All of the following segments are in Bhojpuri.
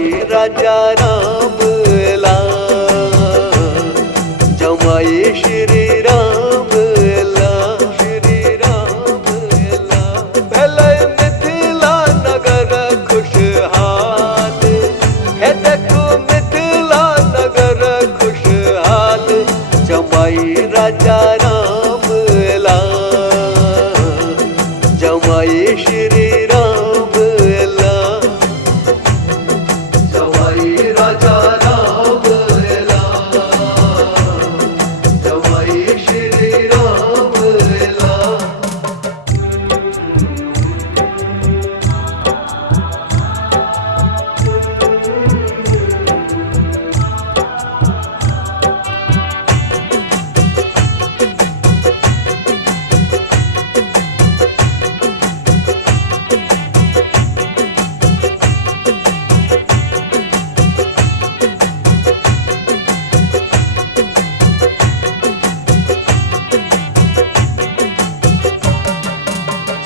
जमाई राजा राम लाल, जमाई श्री राम लाल, श्री राम लाल। भले मिथिला नगर खुशहाल है, देखो मिथिला नगर खुशहाल, जमाई राजा राम लाल, जमाई श्री राम लाल, जमाई राजा राम लाल, जमाई श्री राम लाल।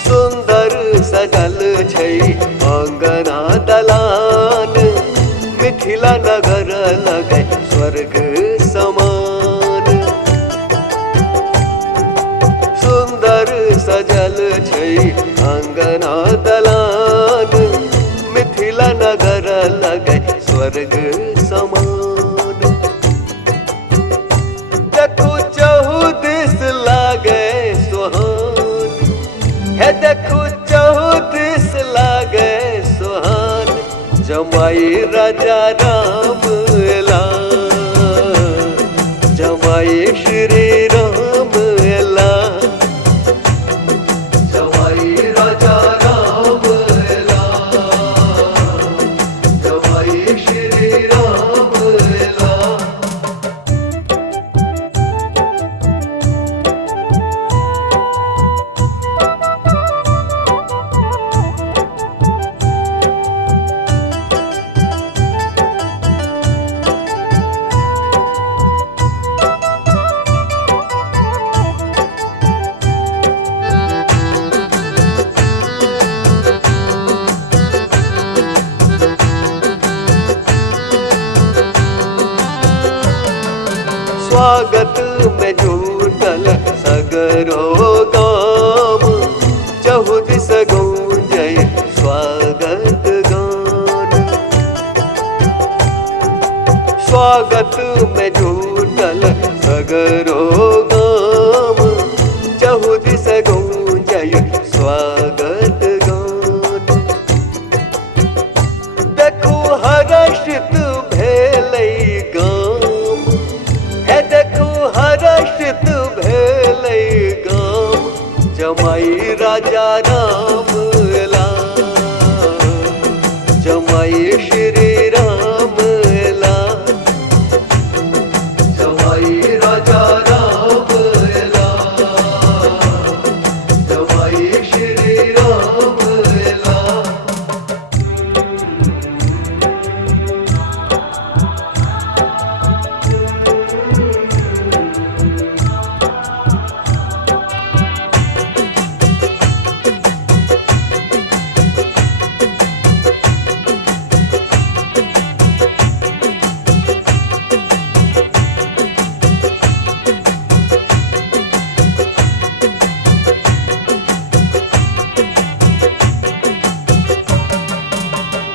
सुंदर सजल छै अंगना दलान, मिथिला नगर लगे स्वर्ग समान। सुंदर सजल छै अंगना दलान, मिथिला नगर लगे स्वर्ग समान। देखो चहु दिस लागे सुहान है, देखो चहु दिस लागे सुहान, जमाई राजा राम लाल, जमाई श्री राम लाल, जमाई राजा राम लाल, जमाई श्री राम लाल। स्वागत में जुटल सगरो गाम, चहु दिस गूंजय स्वागत गान। स्वागत में जुटल सगरो गाम, चहु दिस गूंजय स्वागत गान। देखो हर्षित भेलै गाम है, देखो हर्षित भेलै गाम, जमाई राजा राम लाल, जमाई श्री राम लाल, जमाई राजा राम लाल, जमाई श्री राम लाल।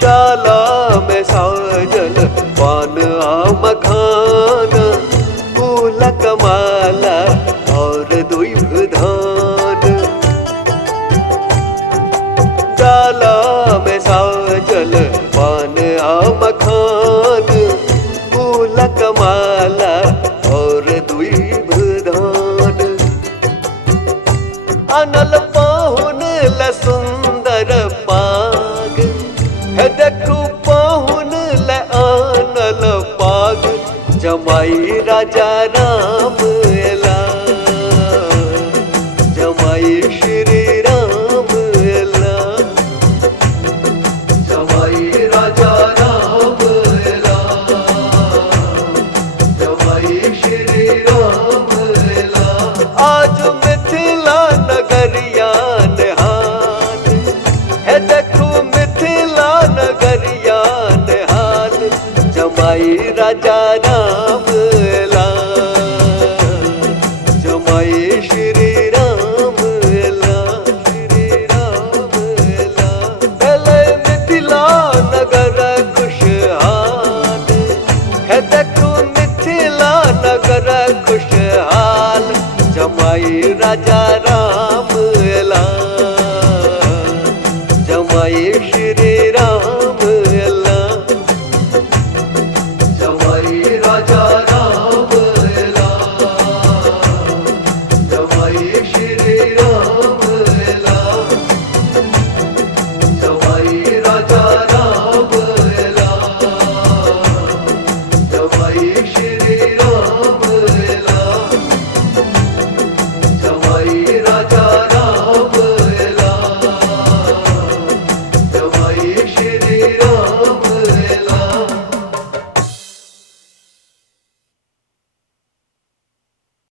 डाला में साजल पान मखान, फूलक माला और दुइभ धान। डाला में साजल पान मखान, फूलक माला और दुइभ धान। अनल पाहुन ल सुंदर पाग है, देखो पाहुन ल आनल पाग, जमाई राजा राम लाल, जमाई श्री राम लाल, जमाई राजा राम लाल, जमाई श्री राम लाल। आज मिथिला नगरिया निहाल है, देखो मिथिला नगरिया निहाल, राजा राम जमाई श्री राम पहले मिथिला नगर खुशहाल है, देखो मिथिला नगर खुशहाल जमाई राजा राम जमाई श्री राम जमाई राजा राम जमाई श्री राम जमाई राजा राम जमाई श्री राम